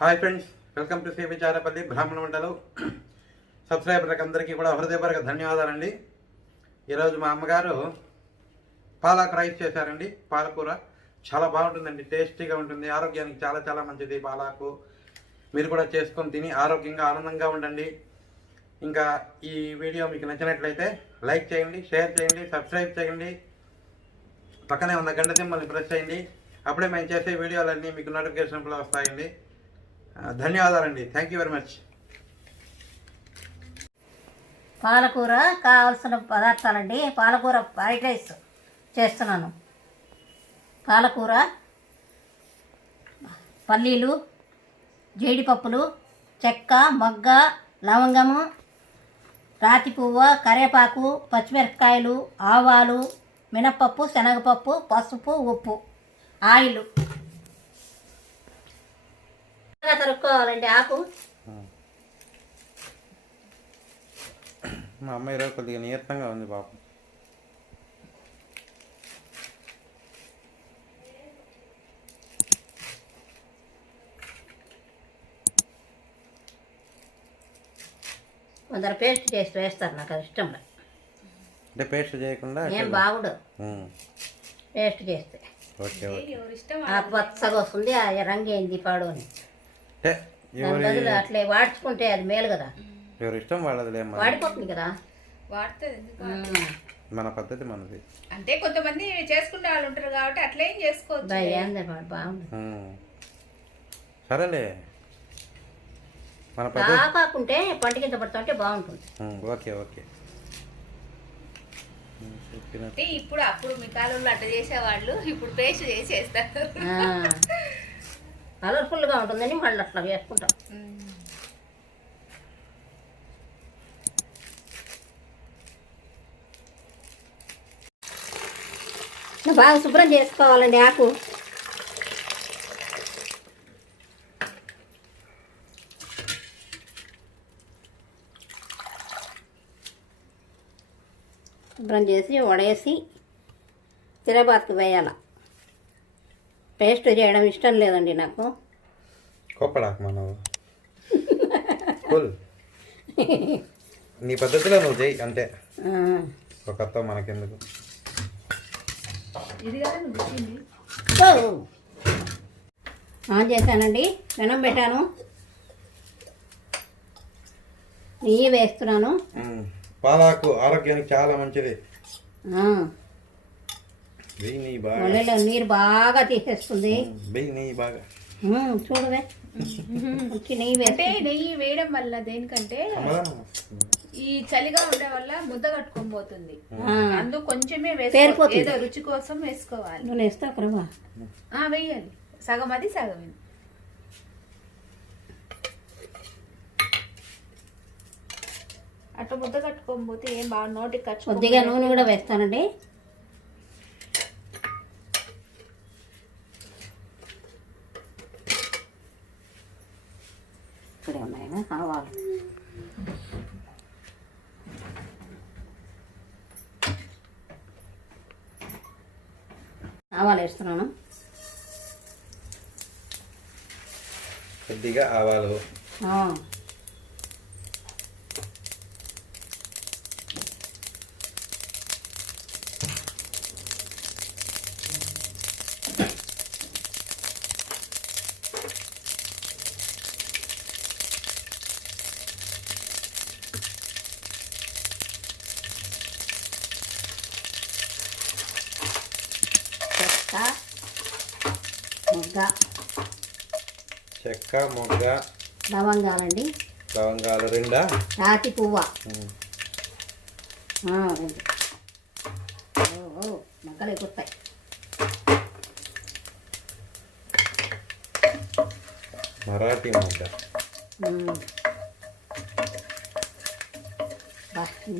Hi friends, welcome to Shri Charapalli బ్రాహ్మణవంటలు. సబ్స్క్రైబర్లకు అందరికీ కూడా హృదయపూర్వక ధన్యవాదాలండి. ఈరోజు మా అమ్మగారు పాలక్ రైస్ చేశారండి. పాలకూర చాలా బాగుంటుందండి, టేస్టీగా ఉంటుంది, ఆరోగ్యానికి చాలా చాలా మంచిది పాలకు. మీరు కూడా చేసుకొని తిని ఆరోగ్యంగా ఆనందంగా ఉండండి. ఇంకా ఈ వీడియో మీకు నచ్చినట్లయితే లైక్ చేయండి, షేర్ చేయండి, సబ్స్క్రైబ్ చేయండి, పక్కనే ఉన్న గంట సింబల్ని ప్రెస్ చేయండి. అప్పుడే మేము చేసే వీడియోలన్నీ మీకు నోటిఫికేషన్లో వస్తాయండి. ధన్యవాదాలండి. Thank you very much. పాలకూర కావాల్సిన పదార్థాలండి. పాలకూర ఫ్రైడ్ రైస్ చేస్తున్నాను. పాలకూర, పల్లీలు, జీడిపప్పులు, చెక్క, మొగ్గ, లవంగము, రాతి పువ్వు, కరివేపాకు, పచ్చిమిరపకాయలు, ఆవాలు, మినప్పప్పు, శనగపప్పు, పసుపు, ఉప్పు, ఆయిల్ తరుక్కోవాలండి. ఆకు మా అమ్మాయి ఈరోజు కొద్దిగా నీరసంగా ఉంది పాపం. కొందరు పేస్ట్ చేసి వేస్తారు, నాకు అది ఇష్టం లేదు. అంటే పేస్ట్ చేయకుండా ఏం బాగుండు పేస్ట్ చేస్తే. ఆకు పచ్చగా వస్తుంది, ఆ రంగు ఏంది పాడు అని. దాని బదులు అట్లే వాడ్చుకుంటే అది మేలు కదా. ఎవరు ఇష్టం వాళ్ళది, వాడిపోతుంది కదా. మన పద్ధతి మనది. అంటే కొంతమంది చేసుకునే వాళ్ళు ఉంటారు కాబట్టి అట్లేం చేసుకోవచ్చు. బాగుంది. సరేలే, మన పద్ధతి కాకుంటే పంట కింద పడుతుంటే బాగుంటుంది. Okay okay. ఇప్పుడు అప్పుడు మీ కాలంలో అట్లా చేసేవాళ్ళు, ఇప్పుడు పేస్ట్ చేసేస్తారు. కలర్ఫుల్గా ఉంటుందని మళ్ళీ అట్లా వేసుకుంటాం. బాగా శుభ్రం చేసుకోవాలండి. ఆకు శుభ్రం చేసి వడేసి తిరబాతుకు వేయాల. పేస్ట్ చేయడం ఇష్టం లేదండి నాకు. కోపడాకు మనవు నీ పద్ధతిలో నువ్వు చేయి అంటే ఒకతో మనకెందుకు. ఆన్ చేశానండి, పెనం పెట్టాను, నెయ్యి వేస్తున్నాను. పాలాకు ఆరోగ్యానికి చాలా మంచిది. ఒళ్ళలో నీరు బాగా తీసేస్తుంది. బాగా చూడవే నెయ్యి వేస్తే. నెయ్యి వేయడం వల్ల దేనికంటే ఈ చలిగా ఉండే వల్ల ముద్ద కట్టుకొని పోతుంది. అందుకు కొంచెమే వేసుకోవాలి, ఏదో రుచి కోసం వేసుకోవాలి. నువ్వు వేస్తావు కరవా? వేయాలి, సగం అది సగం ఇది. అట్లా ముద్ద కట్టుకొని పోతే ఏం బాగా నోటికి ఖర్చు. కొద్దిగా నూనె కూడా వేస్తానండి. ఇక్కడే ఉన్నాయా ఆవాలు. ఆవాలు వేస్తున్నాను. కొద్దిగా ఆవాలు, చెక్క, మొగ్గ, లవంగాలండి. లవంగాలు 2, రాతి పువ్వ 2. మొగ్గలు ఎక్కుతాయి. మరాఠీ మొగ్గ.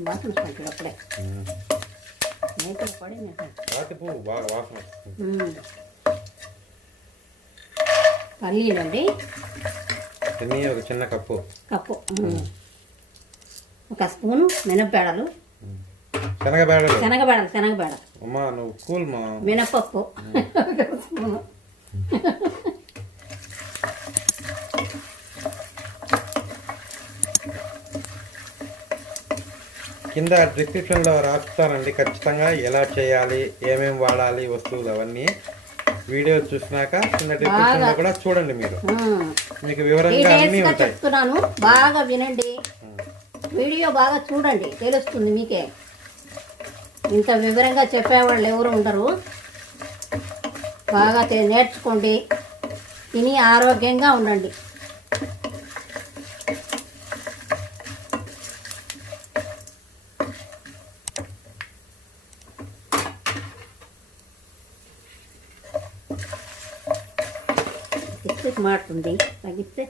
బాగా చూసుకుంటాడు అప్పుడే. రాతి పువ్వు బాగా వాసన. పల్లీలు అండి, ఒక చిన్న కప్పు, ఒక స్పూను మినపేడలు, శనగబేడలు. అమ్మా నువ్వు కూల్ మా. మినపప్పు కింద డిస్క్రిప్షన్లో రాస్తానండి ఖచ్చితంగా ఎలా చేయాలి, ఏమేమి వాడాలి వస్తువులు అవన్నీ. వీడియో చూసినాక కింద డిస్క్రిప్షన్లో కూడా చూడండి, మీరు మీకు వివరంగా అన్నీ ఉంటాయి. చెప్తున్నాను, బాగా వినండి, వీడియో బాగా చూడండి, తెలుస్తుంది మీకే. ఇంత వివరంగా చెప్పేవాళ్ళు ఎవరు ఉండరు. బాగా నేర్చుకోండి, తిని ఆరోగ్యంగా ఉండండి. మాడుతుంది తగ్గిస్తే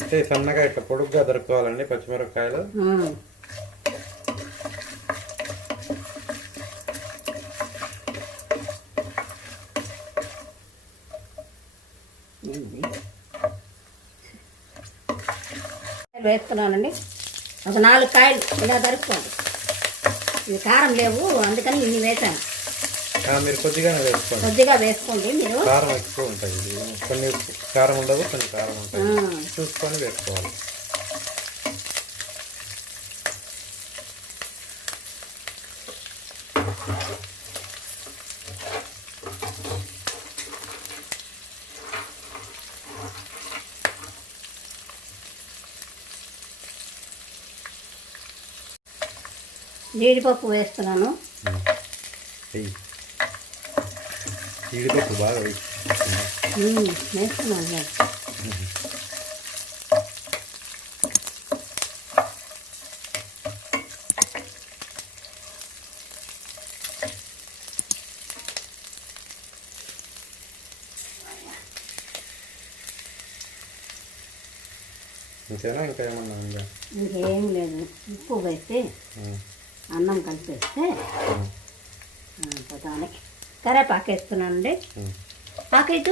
అంటే సన్నగా ఇట్లా పొడుగ్గా దొరుకుకోవాలండి పచ్చిమిరపకాయలు. వేస్తున్నానండి, ఒక 4 కాయలు ఇలా దొరుకుకోండి. ఇవి కారం లేవు అందుకని ఇన్ని వేసాను. మీరు కొద్దిగా వేసుకోండి. మీరు కారం ఎక్కువ ఉంటుంది, కొన్ని కారం ఉండదు, కొన్ని కారం ఉంటుంది, చూసుకొని వేసుకోవాలి. జీడిపప్పు వేస్తున్నాను. జీడిపప్పు బాగా వేస్తున్నాను. ఇంకేనా ఇంకా ఏమన్నా ఉందా? ఇంకేం లేదు. ఉప్పు వేస్తే అన్నం కలిపేస్తే దానికి కరేపాకు వేస్తున్నానండి. పాకెట్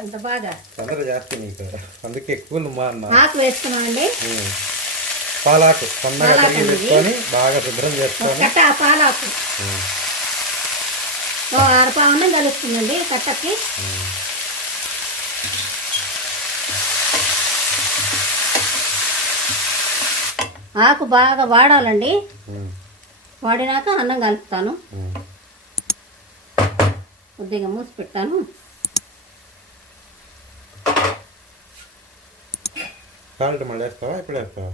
అంత బాగా జాస్తి నీకు, అందుకే ఎక్కువ ఆకు వేస్తున్నానండి. పాలాకు సన్నగా వేసుకొని బాగా శుభ్రం చేసుకొని పాలాకు అరపావన్నం కలుస్తుందండి కట్టకి. ఆకు బాగా వాడాలండి, వాడినాక అన్నం కలుపుతాను. కొద్దిగా మూసి పెట్టాను. సాల్ట్ మళ్ళీ వేస్తావా, ఇప్పుడు వేస్తావా?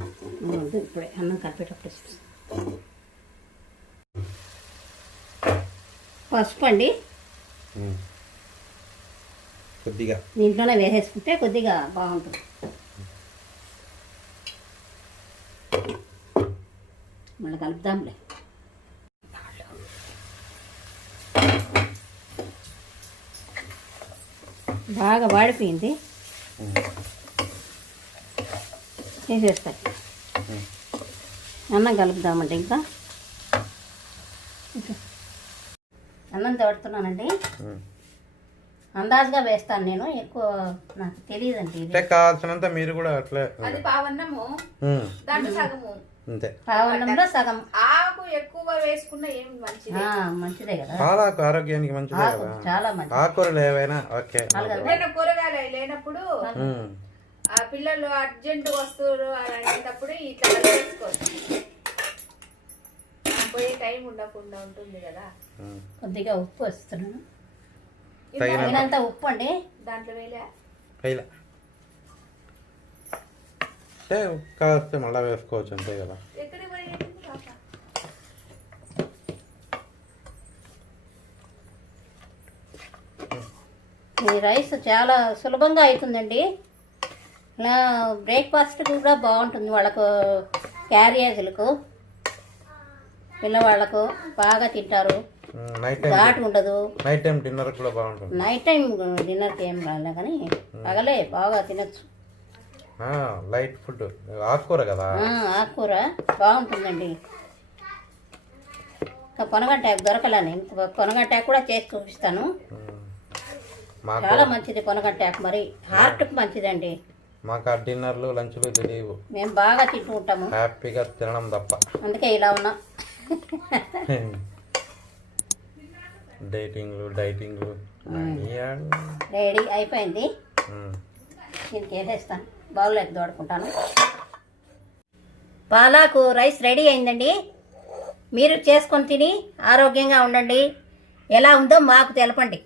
ఇప్పుడే అన్నం కలిపేటప్పుడు. పసుపు అండి కొద్దిగా దీంట్లోనే వేసేసుకుంటే కొద్దిగా బాగుంటుంది. మళ్ళీ కలుపుదాంలే. బాగా వాడిపోయింది, తీసేస్తాయి. అన్నం కలుపుదామంటే ఇంకా అన్నం తోడుతున్నానండి. అందాజుగా వేస్తాను నేను, ఎక్కువ నాకు తెలియదండి. కావాల్సినంత మీరు కూడా అట్లే. అది పావన్నము, దాంట్లో సగము అంతే. పావన్నంలో సగం. ఆకు ఎక్కువ వేసుకున్న ఏం మంచిది, మంచిదే కదా. పాలాకు ఆరోగ్యానికి మంచిదే కదా, చాలా మంచిది. ఆకుకూరలు ఏవైనా ఓకే. కూరగాయలు లేనప్పుడు ఆ పిల్లలు అర్జెంట్ వస్తువులు అనేటప్పుడు ఇట్లా వేసుకోవచ్చు, పోయే టైం ఉండకుండా ఉంటుంది కదా. కొద్దిగా ఉప్పు వేస్తున్నాను, తగినంత ఉప్పు అండి. దాంట్లో వేయలే కాస్తే మళ్ళీ వేసుకోవచ్చు అంతే కదా. ఈ రైస్ చాలా సులభంగా అవుతుందండి. ఇలా బ్రేక్ఫాస్ట్ కూడా బాగుంటుంది, వాళ్ళకు క్యారియర్లకు పిల్లవాళ్ళకు బాగా తింటారు. ఘాటు ఉండదు. నైట్ టైం డిన్నర్ కూడా బాగుంటుంది. నైట్ టైం డిన్నర్కి ఏం రాలే కానీ పగలే బాగా తినచ్చు. లైట్ ఫుడ్, ఆకుకూర కదా, ఆకుకూర బాగుంటుందండి. ఇంకా పొనగంటాకు దొరకలని, పొనగంటాకు కూడా చేసి చూపిస్తాను. చాలా మంచిది పొనగంటాకు, మరి హార్ట్కి మంచిదండి. మాకు ఆ డిన్నర్లు లంచ్లు తెలియవు, మేము బాగా తింటూ ఉంటాము, హ్యాపీగా తినడం తప్ప. అందుకే ఇలా ఉన్నా. డైటింగ్లు రెడీ అయిపోయింది. దీనికి వేసేస్తాను, బౌల్లోకి తోడుకుంటాను. పాలకు రైస్ రెడీ అయిందండి. మీరు చేసుకొని తిని ఆరోగ్యంగా ఉండండి. ఎలా ఉందో మాకు తెలపండి.